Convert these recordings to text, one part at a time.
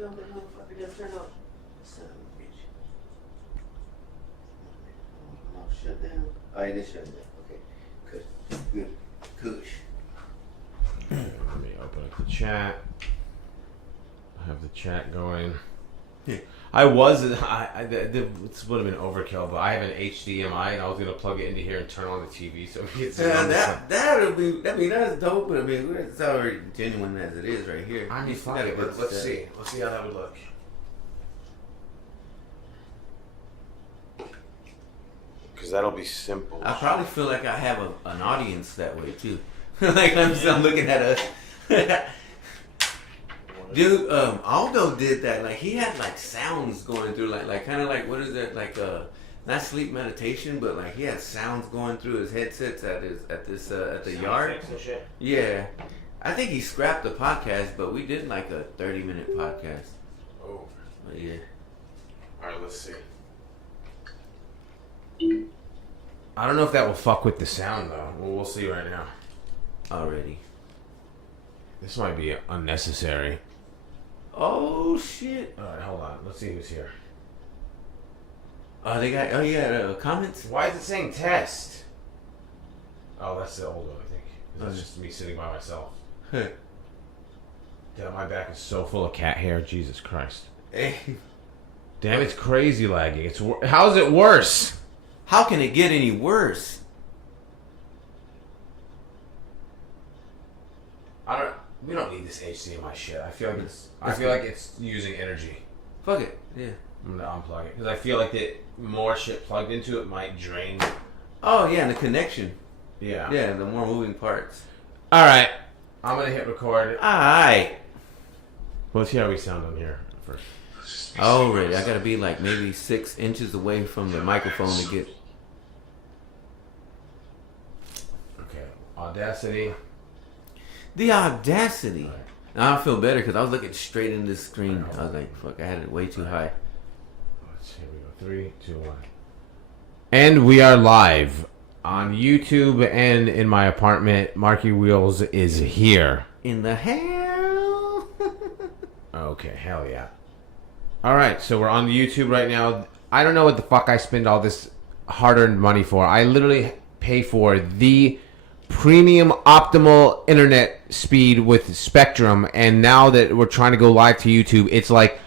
hell the motherfucker just turned off? Son of a bitch. Oh, shut down. Oh, it is shut down. Okay. Good. Kush. Let me open up the chat. I have the chat going. Yeah. This would have been overkill, but I have an HDMI and I was gonna plug it into here and turn on the TV so we get that'll be. I mean, that's dope. But I mean, it's already genuine as it is right here. I mean, let's see how that would look. Because that'll be simple. I probably feel like I have an audience that way too. Like I'm looking at us. Dude, Aldo did that. Like he had like sounds going through, like kind of like what is that? Like not sleep meditation, but like he had sounds going through his headsets at the yard. Yeah, I think he scrapped the podcast, but we did like a 30-minute podcast. Oh, but yeah. All right, let's see. I don't know if that will fuck with the sound though. Well, we'll see right now. Already. This might be unnecessary. Oh shit! All right, hold on. Let's see who's here. Oh, they got. Oh, yeah, comments. Why is it saying test? Oh, that's the old one, I think. That's just me sitting by myself. Huh. Damn, my back is so full of cat hair. Jesus Christ. Hey. Damn, it's crazy lagging. How's it worse? How can it get any worse? We don't need this HDMI shit. I feel like it's using energy. Fuck it. Yeah. I'm gonna unplug it because I feel like that more shit plugged into it might drain. Oh yeah, and the connection. Yeah. Yeah, the more moving parts. All right, I'm gonna hit record. All right. Well, let's see how we sound on here first. Already, I gotta be like maybe 6 inches away from the microphone to get. Okay, Audacity. The audacity. Right. Now I feel better because I was looking straight into the screen. I was like, fuck, I had it way too high. Here we go. 3, 2, 1. And we are live on YouTube and in my apartment. Marky Wheels is here. In the hell? Okay, hell yeah. Alright, so we're on the YouTube right now. I don't know what the fuck I spend all this hard-earned money for. I literally pay for the premium optimal internet speed with Spectrum, and now that we're trying to go live to YouTube, it's like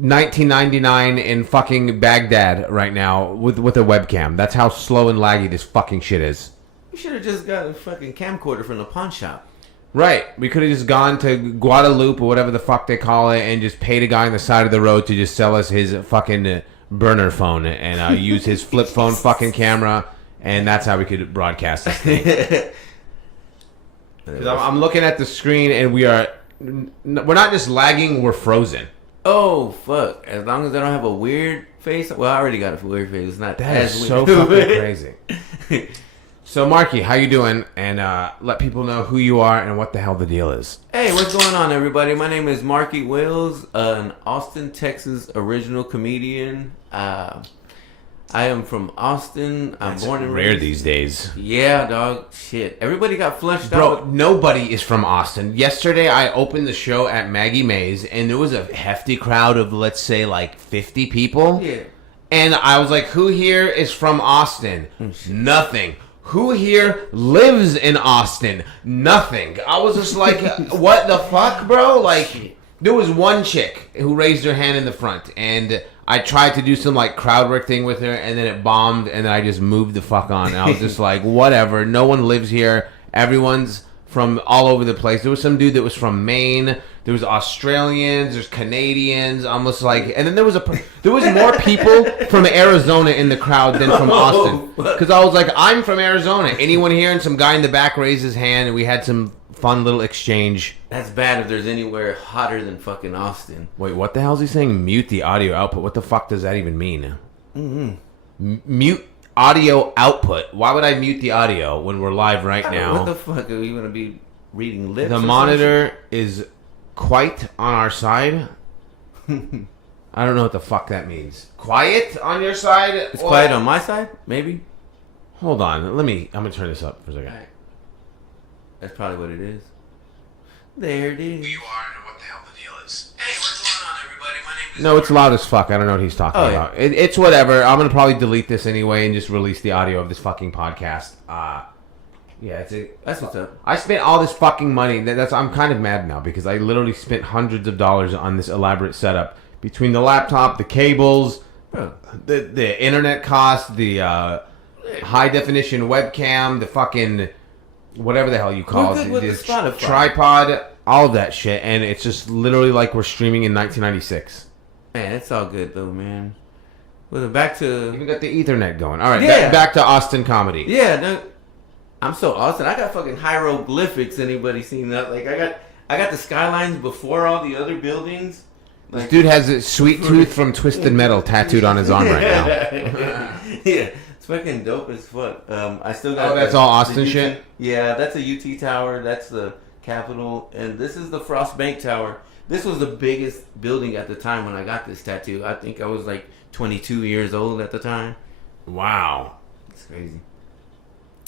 $19.99 in fucking Baghdad right now with a webcam. That's how slow and laggy this fucking shit is. You should have just got a fucking camcorder from the pawn shop. Right. We could have just gone to Guadalupe or whatever the fuck they call it and just paid a guy on the side of the road to just sell us his fucking burner phone and use his flip phone fucking camera. And that's how we could broadcast this thing. Because I'm looking at the screen and we're not just lagging, we're frozen. Oh, fuck. As long as I don't have a weird face. Well, I already got a weird face. It's not that is so fucking crazy. So, Marky, how you doing? And let people know who you are and what the hell the deal is. Hey, what's going on, everybody? My name is Marky Wills, an Austin, Texas original comedian. I am from Austin. I'm born and raised. Rare these days. Yeah, dog. Shit. Everybody got flushed Bro, out. nobody is from Austin. Yesterday, I opened the show at Maggie Mae's, and there was a hefty crowd of, let's say, like 50 people. Yeah. And I was like, who here is from Austin? Nothing. Who here lives in Austin? Nothing. I was just like, what the fuck, bro? Like, there was one chick who raised her hand in the front, and I tried to do some like crowd work thing with her, and then it bombed, and then I just moved the fuck on. And I was just like, whatever. No one lives here. Everyone's from all over the place. There was some dude that was from Maine. There was Australians. There's Canadians. Almost like, and then there was more people from Arizona in the crowd than from Austin. Because I was like, I'm from Arizona. Anyone here? And some guy in the back raised his hand, and we had some fun little exchange. That's bad if there's anywhere hotter than fucking Austin. Wait, what the hell is he saying? Mute the audio output. What the fuck does that even mean? Mute audio output. Why would I mute the audio when we're live right now? What the fuck? Are you going to be reading lips? The monitor is quite on our side. I don't know what the fuck that means. Quiet on your side? It's quiet on my side? Maybe? Hold on. I'm going to turn this up for a second. That's probably what it is. There it is. Who you are and what the hell the deal is. Hey, what's going on, No, it's loud as fuck. I don't know what he's talking about. It's whatever. I'm gonna probably delete this anyway and just release the audio of this fucking podcast. Yeah, that's what's up. I spent all this fucking money. I'm kind of mad now because I literally spent hundreds of dollars on this elaborate setup between the laptop, the cables, the internet cost, the high definition webcam, the fucking whatever the hell you call it, this tripod, all of that shit, and it's just literally like we're streaming in 1996. Man, it's all good though, man. Well, back to even got the Ethernet going. All right, back to Austin comedy. Yeah, no, I'm so Austin. I got fucking hieroglyphics. Anybody seen that? Like I got the skylines before all the other buildings. Like, this dude has a sweet tooth from Twisted Metal tattooed on his arm right now. Yeah, it's fucking dope as fuck. I still got. Oh, that's all Austin shit. Yeah, that's a UT tower. That's the Capitol, and this is the Frost Bank Tower. This was the biggest building at the time when I got this tattoo. I think I was like 22 years old at the time. Wow, it's crazy.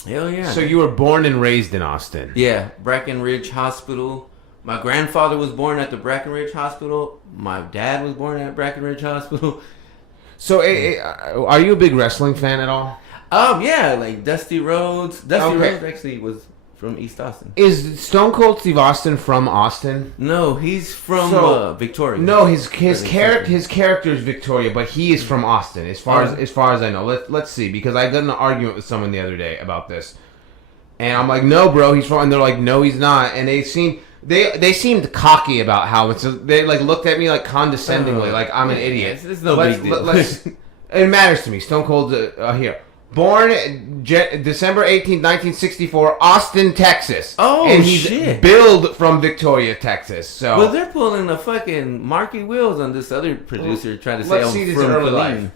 Hell yeah. So you were born and raised in Austin? Yeah, Brackenridge Hospital. My grandfather was born at the Brackenridge Hospital. My dad was born at Brackenridge Hospital. So, are you a big wrestling fan at all? Yeah, like Dusty Rhodes. Dusty Rhodes actually was from East Austin. Is Stone Cold Steve Austin from Austin? No, he's from Victoria. No, his character is Victoria, but he is from Austin. As far as I know, let's see, because I got in an argument with someone the other day about this, and I'm like, no, bro, he's from, and they're like, no, he's not, and they seemed cocky about how it's. They like looked at me like condescendingly, like I'm an idiot. It's no big deal. It matters to me. Stone Cold here. Born December 18th, 1964, Austin, Texas. Oh, and he's shit. Billed from Victoria, Texas. So, well, they're pulling the fucking Marky Wheels on this other producer trying to say let's see this early life.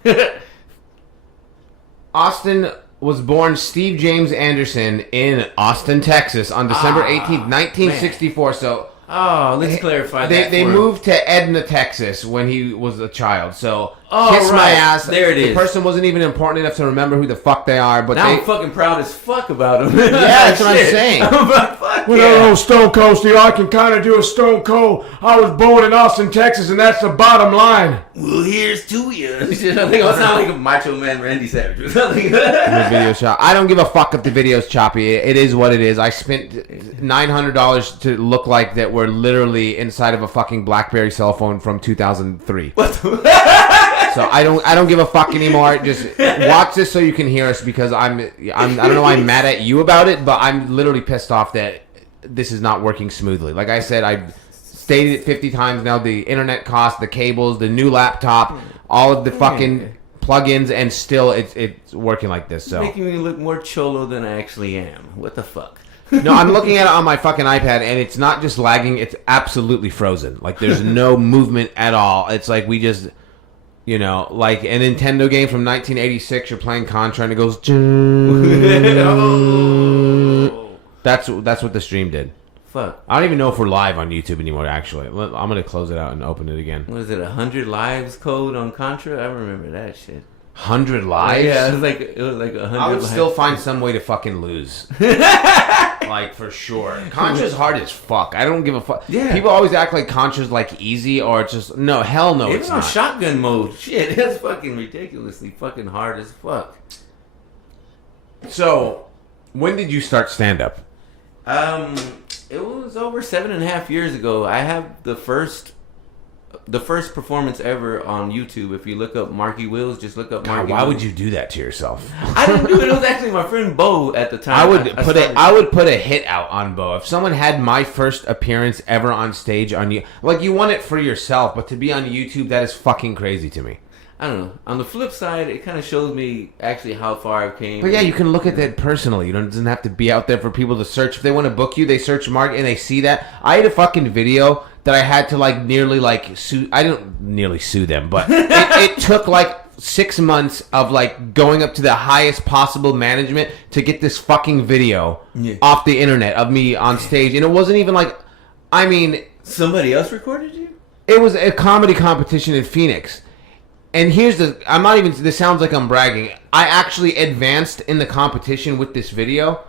Austin was born Steve James Anderson in Austin, Texas on December 18th, 1964. Man. So, let's clarify that. They moved to Edna, Texas when he was a child. So, kiss my ass. There it is. The person wasn't even important enough to remember who the fuck they are. But now I'm fucking proud as fuck about him. Yeah, that's what I'm saying. Well, Stone Cold Steve, I can kind of do a Stone Cold. I was born in Austin, Texas, and that's the bottom line. Well, here's to you. I think I'll sound like a Macho Man Randy Savage or something. The video shop. I don't give a fuck if the video's choppy. It is what it is. I spent $900 to look like that we're literally inside of a fucking BlackBerry cell phone from 2003. What the So I don't give a fuck anymore. Just watch this so you can hear us, because I don't know why I'm mad at you about it, but I'm literally pissed off that this is not working smoothly. Like I said, I've stated it 50 times now. The internet cost, the cables, the new laptop, all of the fucking plugins, and still it's working like this. So making me look more cholo than I actually am. What the fuck? No, I'm looking at it on my fucking iPad, and it's not just lagging. It's absolutely frozen. Like there's no movement at all. It's like we just... You know, like a Nintendo game from 1986, you're playing Contra and it goes... That's what the stream did. Fuck. I don't even know if we're live on YouTube anymore, actually. I'm going to close it out and open it again. What is it, 100 lives code on Contra? I remember that shit. 100 lives? Yeah, it was like 100 I would lives. still find some way to fucking lose. Like, for sure. Contra's hard as fuck. I don't give a fuck. Yeah. People always act like Contra's, like, easy or it's just... No, hell no, it's not. Even on shotgun mode. Shit, that's fucking ridiculously fucking hard as fuck. So, when did you start stand-up? It was over 7.5 years ago. I have the first performance ever on YouTube. If you look up Marky Wills, just look up Marky. Why Wills. would you do that to yourself? I didn't do it. It was actually my friend Bo at the time. I would put a hit out on Bo. If someone had my first appearance ever on stage on you, like you want it for yourself, but to be on YouTube, that is fucking crazy to me. I don't know. On the flip side, it kind of shows me actually how far I've came. But yeah, you can look at that personally. It doesn't have to be out there for people to search. If they want to book you, they search Mark and they see that. I had a fucking video that I had to nearly sue. I didn't nearly sue them, but it took 6 months of going up to the highest possible management to get this fucking video off the internet of me on stage. And it wasn't even somebody else recorded you? It was a comedy competition in Phoenix. And this sounds like I'm bragging. I actually advanced in the competition with this video,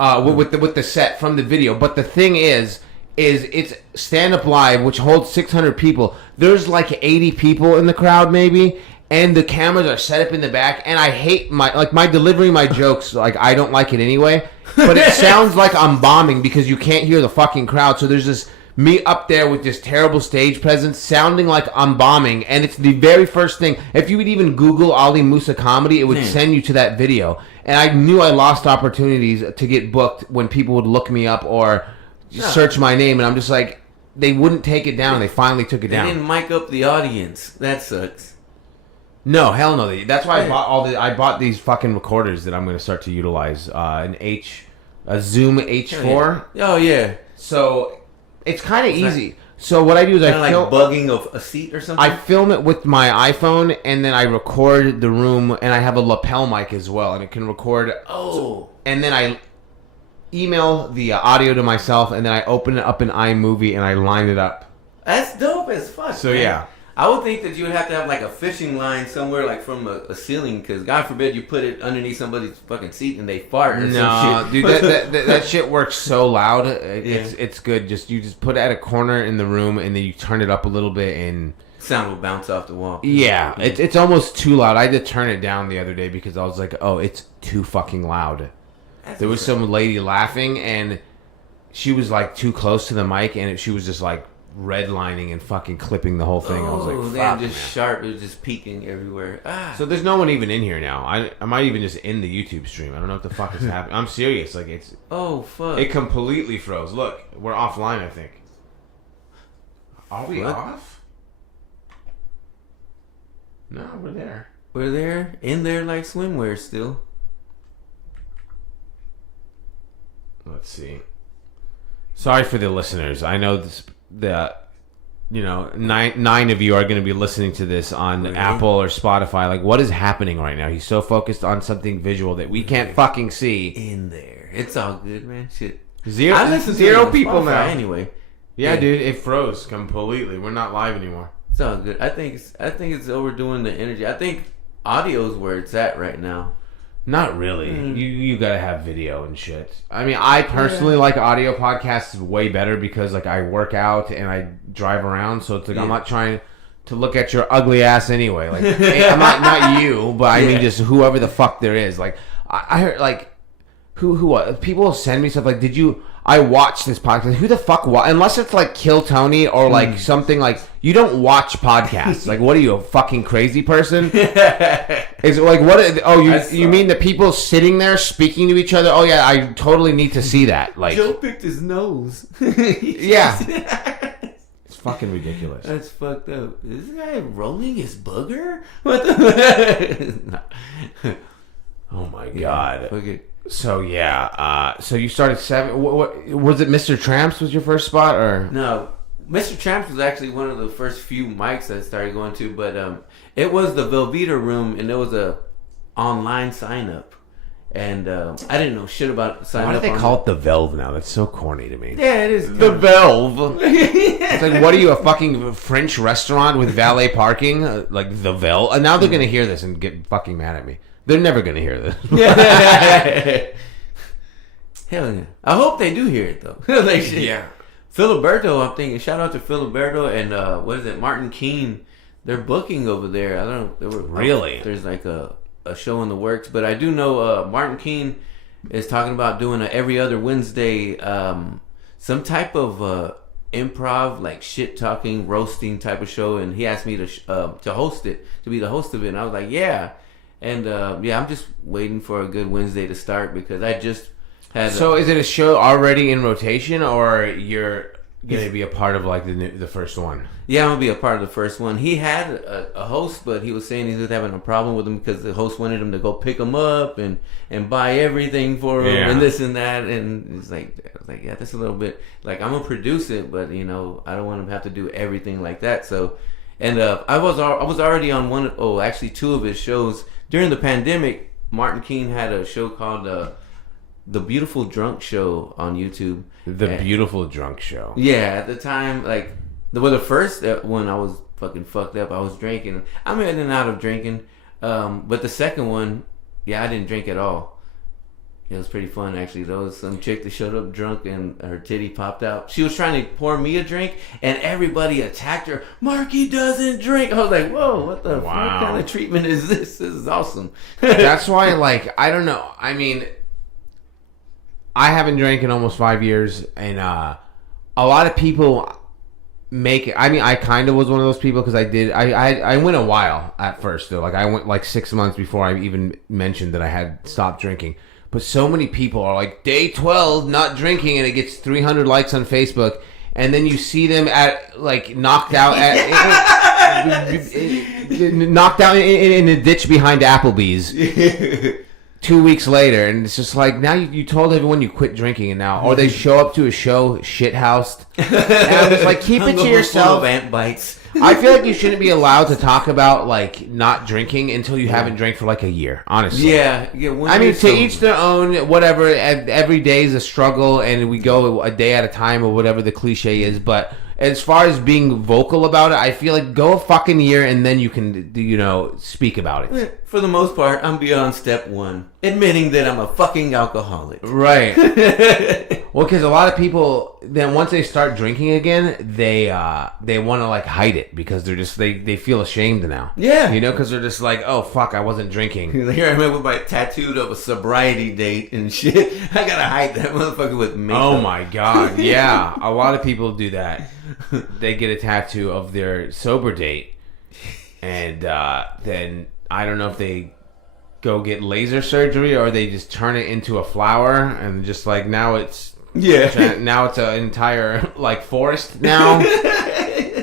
with the set from the video. But the thing is, is it's stand up live, which holds 600 people. There's like 80 people in the crowd, maybe. And the cameras are set up in the back, and I hate my delivery, my jokes. Like, I don't like it anyway. But it sounds like I'm bombing because you can't hear the fucking crowd. So there's this me up there with this terrible stage presence, sounding like I'm bombing, and it's the very first thing. If you would even Google Ali Musa comedy, it would send you to that video. And I knew I lost opportunities to get booked when people would look me up or search my name, and I'm just like, they wouldn't take it down. They finally took it down. They didn't mic up the audience. That sucks. No, hell no. That's why I bought these fucking recorders that I'm going to start to utilize. A Zoom H4. Oh yeah. So it's kind of easy. So what I do is I film like bugging of a seat or something. I film it with my iPhone, and then I record the room, and I have a lapel mic as well, and it can record. And then I email the audio to myself, and then I open it up in iMovie, and I line it up. That's dope as fuck. So man. yeah. I would think that you would have to have like a fishing line somewhere, like from a ceiling, because God forbid you put it underneath somebody's fucking seat and they fart or some shit. Dude, that shit works so loud. It's good. You just put it at a corner in the room, and then you turn it up a little bit, and sound will bounce off the wall. Yeah, it's almost too loud. I had to turn it down the other day because I was like, oh, it's too fucking loud. There was some lady laughing, and she was like too close to the mic, and she was just like redlining and fucking clipping the whole thing. I was like, fuck, just sharp. It was just peeking everywhere. So there's no one even in here now. I might even just end the YouTube stream. I don't know what the fuck is happening. I'm serious. Like, it's... Oh, fuck. It completely froze. Look, we're offline, I think. Are we off? No, we're there. We're there. In there like swimwear still. Let's see. Sorry for the listeners. I know nine of you are going to be listening to this on Apple or Spotify. Like, what is happening right now? He's so focused on something visual that we can't fucking see. In there. It's all good, man. Shit. Zero people now. Anyway. Yeah, dude, it froze completely. We're not live anymore. It's all good. I think it's overdoing the energy. I think audio's where it's at right now. Not really. You gotta have video and shit. I mean, I personally like audio podcasts way better because like I work out and I drive around, so it's like I'm not trying to look at your ugly ass anyway. Like I'm not you, but I mean just whoever the fuck there is. Like I heard like who people send me stuff like, did you? I watched this podcast. Who the fuck unless it's like Kill Tony or like something like, you don't watch podcasts. Like, what are you, a fucking crazy person? Is it like what? Oh, you mean the people sitting there speaking to each other? Oh yeah, I totally need to see that. Like, Joe picked his nose. Yeah. It's fucking ridiculous. That's fucked up. Is this guy rolling his booger? What the? Oh my god. Okay. So yeah, so you started 7. What was it? Mr. Tramps was your first spot, or no? Mr. Tramps was actually one of the first few mics I started going to, but it was the Velveeta room, and there was a online sign up, and I didn't know shit about sign up. Why do they call it the Velve now? That's so corny to me. Yeah, it is the Velve. It's like, what are you, a fucking French restaurant with valet parking? Like the Velve? And now they're gonna hear this and get fucking mad at me. They're never gonna hear this. Hell yeah! I hope they do hear it though. Yeah. Filiberto, I'm thinking. Shout out to Filiberto and what is it? Martin Keene. They're booking over there. I don't know. Really? There's like a show in the works, but I do know Martin Keene is talking about doing a every other Wednesday, some type of improv, like shit talking, roasting type of show, and he asked me to host it, to be the host of it, and I was like, yeah. And I'm just waiting for a good Wednesday to start because I just had. So is it a show already in rotation, or you're gonna be a part of like the first one? Yeah, I'm gonna be a part of the first one. He had a host, but he was saying he was having a problem with him because the host wanted him to go pick him up and buy everything for him and this and that. And it's like, I was like, yeah, that's a little bit like, I'm gonna produce it, but I don't want him to have to do everything like that. So, and I was already on actually 2 of his shows. During the pandemic, Martin Keene had a show called The Beautiful Drunk Show on YouTube. Beautiful Drunk Show. Yeah, at the time, like, the first one I was fucking fucked up. I was drinking. I'm in and out of drinking. But the second one, I didn't drink at all. It was pretty fun, actually. There was some chick that showed up drunk and her titty popped out. She was trying to pour me a drink, and everybody attacked her. Marky doesn't drink. I was like, whoa, what the fuck kind of treatment is this? This is awesome. That's why, like, I don't know. I mean, I haven't drank in almost 5 years, and a lot of people make it. I mean, I kind of was one of those people because I went a while at first, though. Like, I went like 6 months before I even mentioned that I had stopped drinking. But so many people are like, day 12, not drinking, and it gets 300 likes on Facebook. And then you see them at, like, knocked out knocked out in a ditch behind Applebee's 2 weeks later. And it's just like, now you told everyone you quit drinking, and now, or they show up to a show shithoused. And I'm just like, keep it to yourself. Ant bites. I feel like you shouldn't be allowed to talk about, like, not drinking until you haven't drank for like a year, honestly. Yeah. I mean, to each their own, whatever. Every day is a struggle, and we go a day at a time, or whatever the cliche is. But as far as being vocal about it, I feel like go a fucking year, and then you can, speak about it. For the most part, I'm beyond step one. Admitting that I'm a fucking alcoholic. Right. Well, because a lot of people, then once they start drinking again, they want to, like, hide it because they're just, they feel ashamed now. Yeah. Because they're just like, oh, fuck, I wasn't drinking. Here I am with my tattooed of a sobriety date and shit. I gotta hide that motherfucker with makeup. Oh, my God. Yeah. A lot of people do that. They get a tattoo of their sober date. And then I don't know if they go get laser surgery or they just turn it into a flower and just, like, now it's... Yeah. Now it's an entire, like, forest now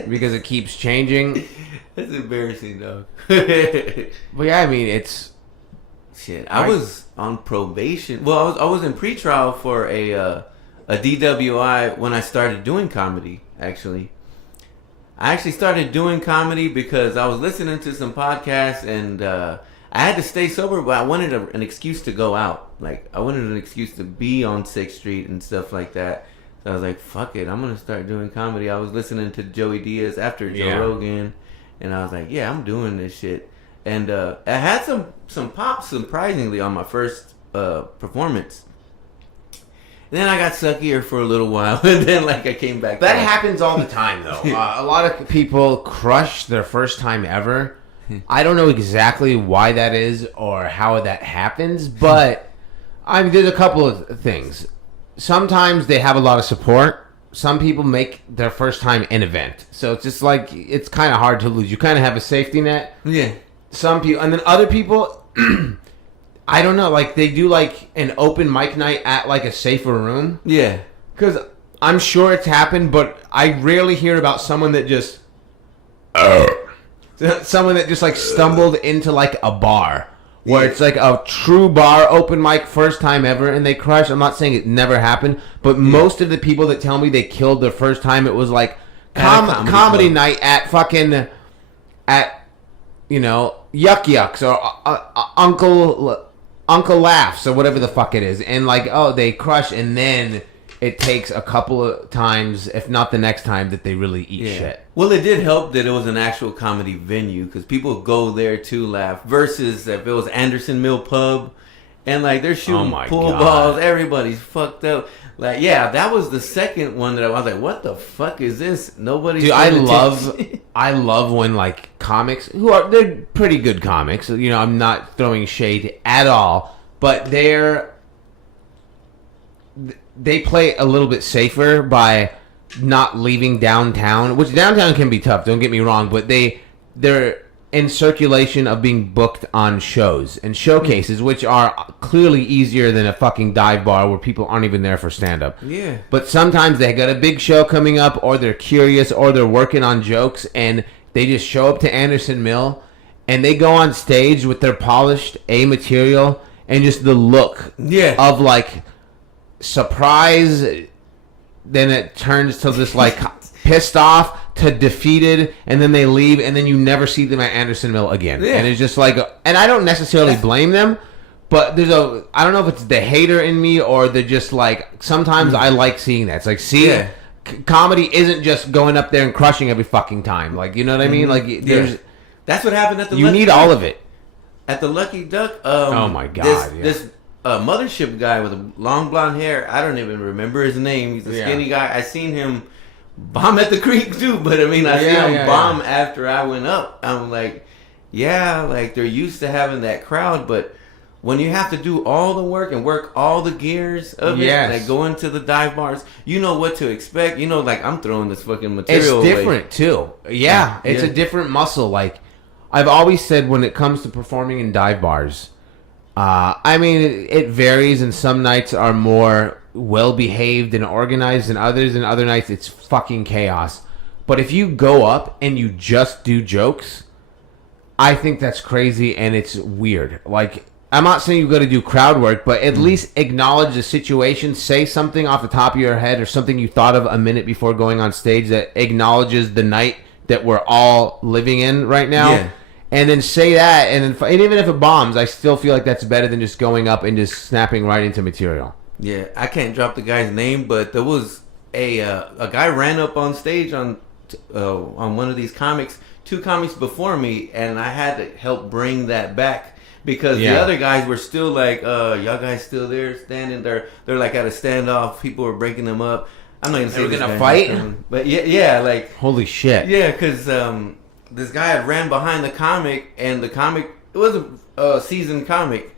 because it keeps changing. That's embarrassing, though. But yeah, I mean, it's shit. I was on probation. Well, I was in pretrial for a DWI when I started doing comedy. Actually, I started doing comedy because I was listening to some podcasts and I had to stay sober, but I wanted an excuse to go out. Like, I wanted an excuse to be on 6th Street and stuff like that. So I was like, fuck it, I'm going to start doing comedy. I was listening to Joey Diaz after Joe Rogan, and I was like, yeah, I'm doing this shit. And I had some pops, surprisingly, on my first performance. And then I got suckier for a little while, and then, like, I came back. That happens all the time, though. A lot of people crush their first time ever. I don't know exactly why that is or how that happens, but I mean, there's a couple of things. Sometimes they have a lot of support. Some people make their first time an event. So it's just like, it's kind of hard to lose. You kind of have a safety net. Yeah. Some people, and then other people, I don't know, like they do like an open mic night at like a safer room. Yeah. Because I'm sure it's happened, but I rarely hear about someone that just... someone that just like stumbled into like a bar where it's like a true bar open mic first time ever and they crush. I'm not saying it never happened, but most of the people that tell me they killed their first time, it was like comedy night at fucking Yuck Yucks or Uncle Laughs or whatever the fuck it is, and like, oh, they crush, and then it takes a couple of times, if not the next time, that they really eat shit. Well, it did help that it was an actual comedy venue because people go there to laugh. Versus if it was Anderson Mill Pub and like they're shooting pool balls, everybody's fucked up. Like, yeah, that was the second one that I was like, what the fuck is this? Nobody's. Dude, I love when like comics they're pretty good comics. I'm not throwing shade at all, but they play a little bit safer by not leaving downtown, which downtown can be tough, don't get me wrong, but they're in circulation of being booked on shows and showcases, which are clearly easier than a fucking dive bar where people aren't even there for stand-up. Yeah. But sometimes they got a big show coming up, or they're curious, or they're working on jokes, and they just show up to Anderson Mill, and they go on stage with their polished A material, and just the look of like... surprise, then it turns to this like pissed off to defeated, and then they leave, and then you never see them at Anderson Mill again. And it's just like, and I don't necessarily blame them, but I don't know if it's the hater in me or they're just like, sometimes I like seeing that. It's like, comedy isn't just going up there and crushing every fucking time. Like, you know what I mean? Like, that's what happened at the you need all of it at the Lucky Duck. Oh my god! This a mothership guy with a long blonde hair. I don't even remember his name. He's a skinny guy. I seen him bomb at the creek too, but I mean, I seen him bomb after I went up. I'm like, yeah, like they're used to having that crowd, but when you have to do all the work and work all the gears of it, like going to the dive bars, you know what to expect. You know, like I'm throwing this fucking material. It's different too. Yeah, it's a different muscle. Like I've always said, when it comes to performing in dive bars, I mean, it varies, and some nights are more well-behaved and organized than others, and other nights it's fucking chaos. But if you go up and you just do jokes, I think that's crazy and it's weird. Like, I'm not saying you got to do crowd work, but at least acknowledge the situation. Say something off the top of your head or something you thought of a minute before going on stage that acknowledges the night that we're all living in right now. Yeah. And then say that, and even if it bombs, I still feel like that's better than just going up and just snapping right into material. Yeah, I can't drop the guy's name, but there was a guy ran up on stage on one of these comics, 2 comics before me, and I had to help bring that back because the other guys were still like, y'all guys still there standing there? They're like at a standoff. People were breaking them up. I'm not gonna say they're gonna fight, but yeah, like holy shit. Yeah, because this guy had ran behind the comic, and the comic, it was a seasoned comic.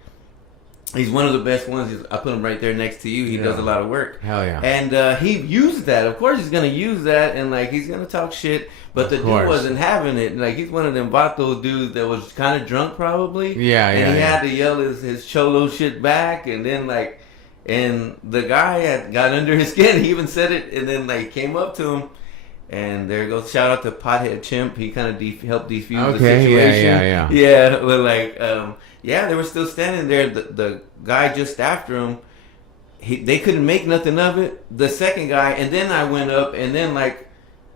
He's one of the best ones. I put him right there next to you. He does a lot of work. Hell yeah. And he used that. Of course he's going to use that, and like he's going to talk shit, but the dude wasn't having it. Like he's one of them vato dudes that was kind of drunk probably. And he had to yell his cholo shit back, and then like, and the guy had got under his skin. He even said it, and then like came up to him. And there goes, shout out to Pothead Chimp. He kind of helped defuse the situation. Yeah, but like, they were still standing there. The guy just after him, they couldn't make nothing of it. The second guy, and then I went up, and then like,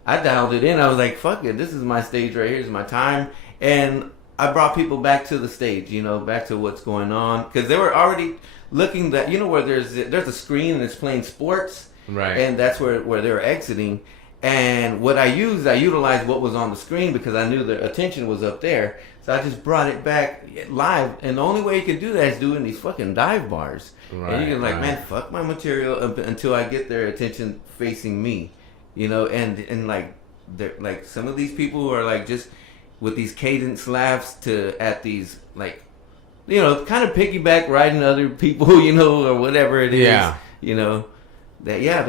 I dialed it in. I was like, fuck it, this is my stage right here. It's my time. And I brought people back to the stage, back to what's going on. Because they were already looking that, where there's a screen and it's playing sports. Right. And that's where they were exiting. And what I utilized what was on the screen because I knew the attention was up there. So I just brought it back live. And the only way you can do that is doing these fucking dive bars. Right, and you can man, fuck my material until I get their attention facing me. And like some of these people who are like just with these cadence laughs at these like, kind of piggyback riding other people, or whatever it is. Yeah.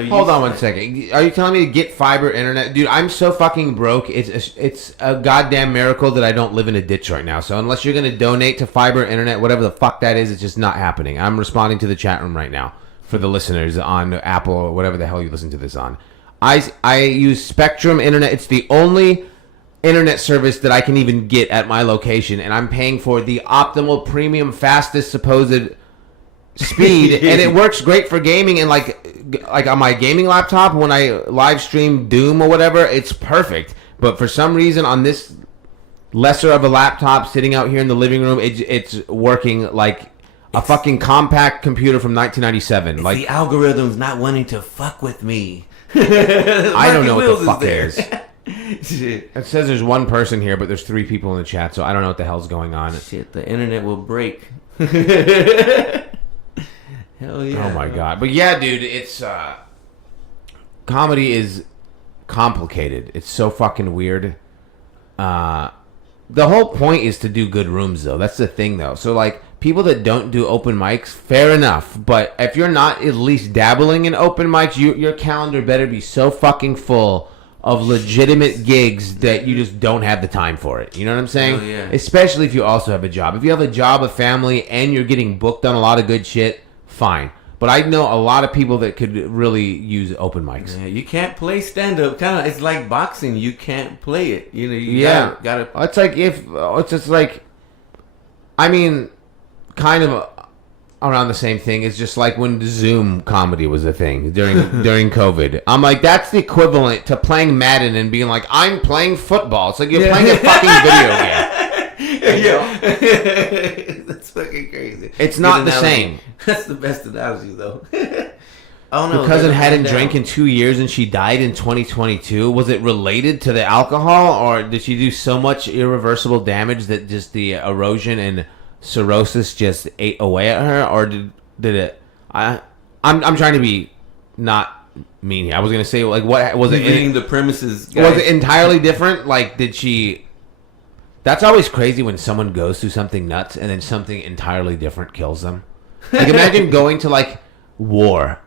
Hold on 1 second. Are you telling me to get fiber internet? Dude, I'm so fucking broke. It's a goddamn miracle that I don't live in a ditch right now. So unless you're going to donate to fiber internet, whatever the fuck that is, it's just not happening. I'm responding to the chat room right now for the listeners on Apple or whatever the hell you listen to this on. I use Spectrum internet. It's the only internet service that I can even get at my location, and I'm paying for the optimal premium fastest supposed speed, and it works great for gaming. And like on my gaming laptop when I live stream Doom or whatever, it's perfect. But for some reason on this lesser of a laptop sitting out here in the living room, it's working like a fucking compact computer from 1997. Like the algorithm's not wanting to fuck with me. I don't know what the fuck it is. It says there's one person here, but there's 3 people in the chat, so I don't know what the hell's going on. Shit, the internet will break. Hell yeah. Oh my god. But yeah, dude, it's comedy is complicated. It's so fucking weird. The whole point is to do good rooms though. That's the thing though. So like people that don't do open mics, fair enough. But if you're not at least dabbling in open mics, your calendar better be so fucking full of legitimate gigs that you just don't have the time for it. You know what I'm saying? Oh, yeah. Especially if you also have a job. If you have a job, a family, and you're getting booked on a lot of good shit, fine. But I know a lot of people that could really use open mics. Yeah, you can't play stand-up. It's like boxing. You can't play it. You gotta. It's like it's just like, I mean, kind of around the same thing. It's just like when Zoom comedy was a thing during COVID. I'm like, that's the equivalent to playing Madden and being like, I'm playing football. It's like you're playing a fucking video game. Yeah. That's fucking crazy. It's not the same. That's the best analogy, though. Oh no! Your cousin hadn't drank in 2 years and she died in 2022. Was it related to the alcohol, or did she do so much irreversible damage that just the erosion and cirrhosis just ate away at her, or did it? I'm trying to be not mean here. I was gonna say like what was it? Reading the premises. Guys. Was it entirely different? Like did she? That's always crazy when someone goes through something nuts and then something entirely different kills them. Like imagine going to like war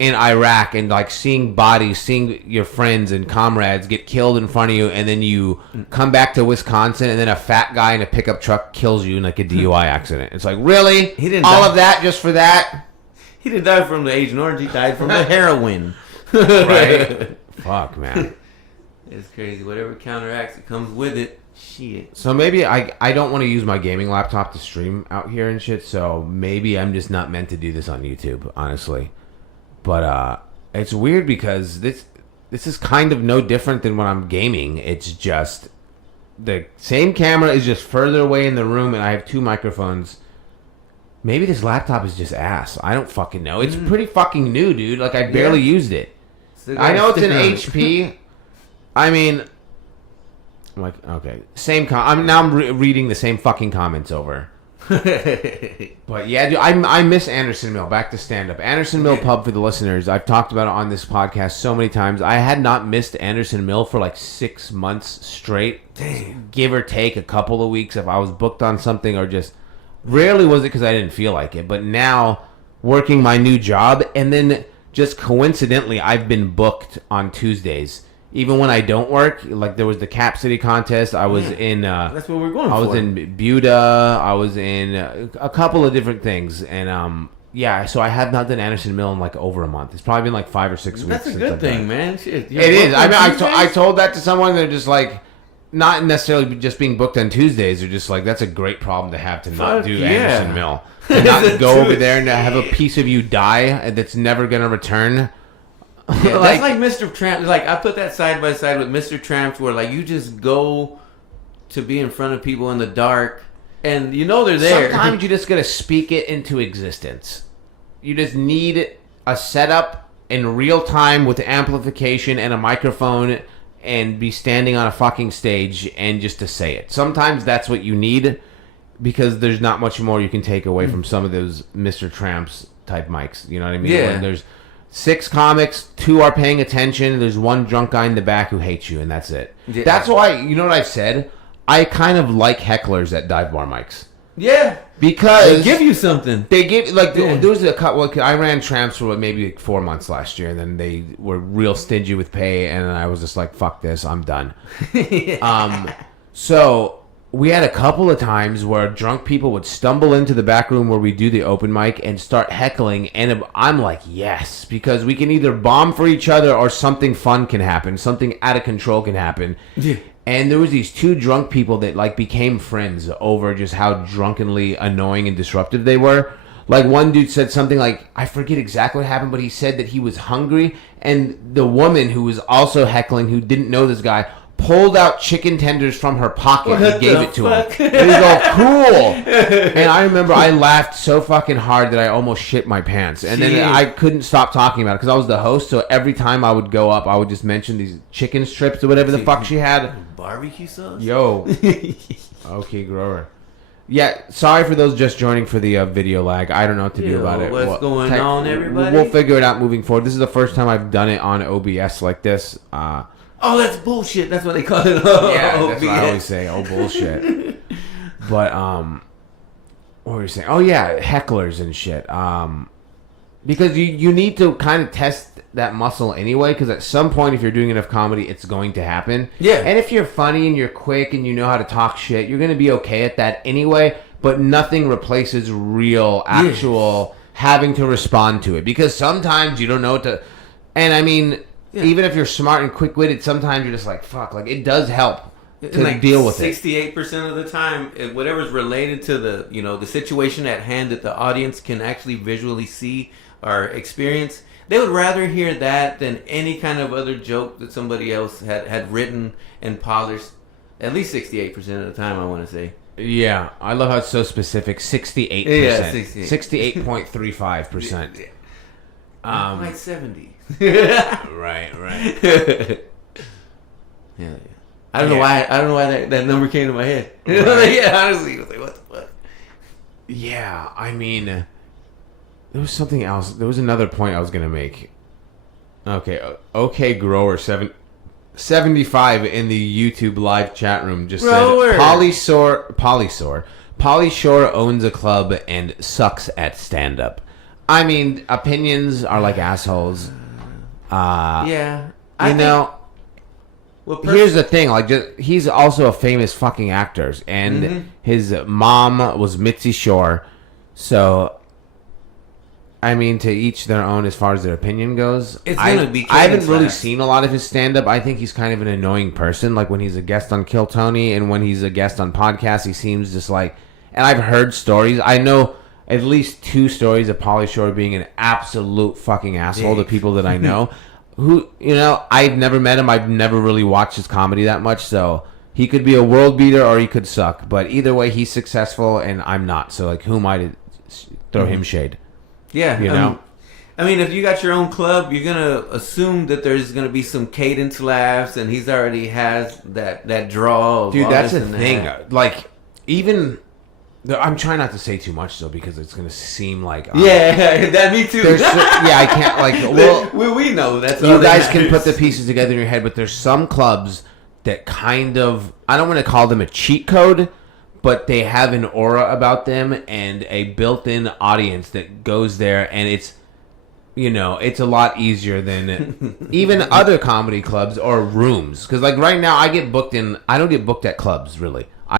in Iraq and like seeing bodies, seeing your friends and comrades get killed in front of you, and then you come back to Wisconsin and then a fat guy in a pickup truck kills you in like a DUI accident. It's like, really? He didn't all die. of that just for that? He didn't die from the Agent Orange. He died from the heroin. Right? Fuck, man. It's crazy. Whatever counteracts it comes with it. Shit. So maybe I don't want to use my gaming laptop to stream out here and shit, so maybe I'm just not meant to do this on YouTube, honestly. But it's weird because this is kind of no different than when I'm gaming. It's just the same camera is just further away in the room, and I have two microphones. Maybe this laptop is just ass. I don't fucking know. It's pretty fucking new, dude. Like I barely used it. I know it's an HP. I mean, I'm like, okay, same. I'm reading the same fucking comments over. But yeah, dude, I miss Anderson Mill. Back to stand up. Anderson Mill Pub for the listeners. I've talked about it on this podcast so many times. I had not missed Anderson Mill for like 6 months straight. Damn. Give or take a couple of weeks if I was booked on something or just rarely was it because I didn't feel like it. But now working my new job and then just coincidentally I've been booked on Tuesdays. Even when I don't work, like there was the Cap City contest. I was in. That's what we're going for. I was in Buda. I was in a couple of different things, and yeah. So I have not done Anderson Mill in like over a month. It's probably been like 5 or 6 weeks. That's a good thing, man. Shit, it is. I mean, I told that to someone. They're just like, not necessarily just being booked on Tuesdays. They're just like, that's a great problem to have to not do Anderson Mill, to not go over there and have a piece of you die that's never gonna return. Yeah, that's like Mr. Tramp. Like I put that side by side with Mr. Tramp, where like you just go to be in front of people in the dark, and you know they're there. Sometimes you just gotta speak it into existence. You just need a setup in real time with amplification and a microphone, and be standing on a fucking stage and just to say it. Sometimes that's what you need because there's not much more you can take away from some of those Mr. Tramps type mics. You know what I mean? Yeah. When there's 6 comics, 2 are paying attention, there's 1 drunk guy in the back who hates you, and that's it. Yeah. That's why, you know what I've said? I kind of like hecklers at dive bar mics. Yeah. Because they give you something. They give, like, there was a couple, I ran Tramps for maybe like 4 months last year, and then they were real stingy with pay, and I was just like, fuck this, I'm done. So we had a couple of times where drunk people would stumble into the back room where we do the open mic and start heckling, and I'm like, yes, because we can either bomb for each other or something fun can happen, something out of control can happen. Yeah. And there was these 2 drunk people that like became friends over just how drunkenly annoying and disruptive they were. Like one dude said something like, I forget exactly what happened, but he said that he was hungry, and the woman who was also heckling, who didn't know this guy, pulled out chicken tenders from her pocket and gave it to him. And he's all, cool. And I remember I laughed so fucking hard that I almost shit my pants. And then I couldn't stop talking about it because I was the host. So every time I would go up, I would just mention these chicken strips or whatever the fuck she had. Barbecue sauce? Yo. Okay, grower. Yeah, sorry for those just joining for the video lag. I don't know what to do about it. What's going on, everybody? We'll figure it out moving forward. This is the first time I've done it on OBS like this. Oh, that's bullshit. That's what they call it. Yeah, that's what I always say. Oh, bullshit. But, what were you saying? Oh, yeah, hecklers and shit. Because you need to kind of test that muscle anyway, because at some point, if you're doing enough comedy, it's going to happen. Yeah. And if you're funny and you're quick and you know how to talk shit, you're going to be okay at that anyway, but nothing replaces real, actual having to respond to it. Because sometimes you don't know what to... And, I mean... Yeah. Even if you're smart and quick-witted, sometimes you're just like, fuck, like, it does help to like deal with 68% of the time, whatever's related to the, you know, the situation at hand that the audience can actually visually see or experience, they would rather hear that than any kind of other joke that somebody else had written and polished. At least 68% of the time, I want to say. Yeah, I love how it's so specific. 68%. Yeah, 68.35%. Like 70. Right. Yeah. I don't know why that number came to my head. Right. Yeah, honestly, I was like, what the fuck? Yeah, I mean, there was something else. There was another point I was gonna make. Okay, Grower 75 in the YouTube live chat room just Grower. said Pauly Shore owns a club and sucks at stand up. I mean, opinions are like assholes. Yeah. Here's the thing, like, he's also a famous fucking actor, and his mom was Mitzi Shore, so I mean, to each their own as far as their opinion goes. I haven't really seen a lot of his stand-up. I think he's kind of an annoying person, like when he's a guest on Kill Tony and when he's a guest on podcasts, he seems just like, and I've heard stories, I know at least 2 stories of Pauly Shore being an absolute fucking asshole to people that I know. Who, I've never met him. I've never really watched his comedy that much, so he could be a world beater or he could suck. But either way, he's successful and I'm not. So, like, who am I to throw him shade? Yeah. I mean, if you got your own club, you're going to assume that there's going to be some cadence laughs, and he's already has that draw of dude, that's the and thing. that. Like, even... I'm trying not to say too much, though, because it's going to seem like... yeah, that me too. I can't, like... Well, we know that's you guys can put the pieces together in your head, but there's some clubs that kind of... I don't want to call them a cheat code, but they have an aura about them and a built-in audience that goes there, and it's... it's a lot easier than even other comedy clubs or rooms. Because, like, right now, I don't get booked at clubs, really.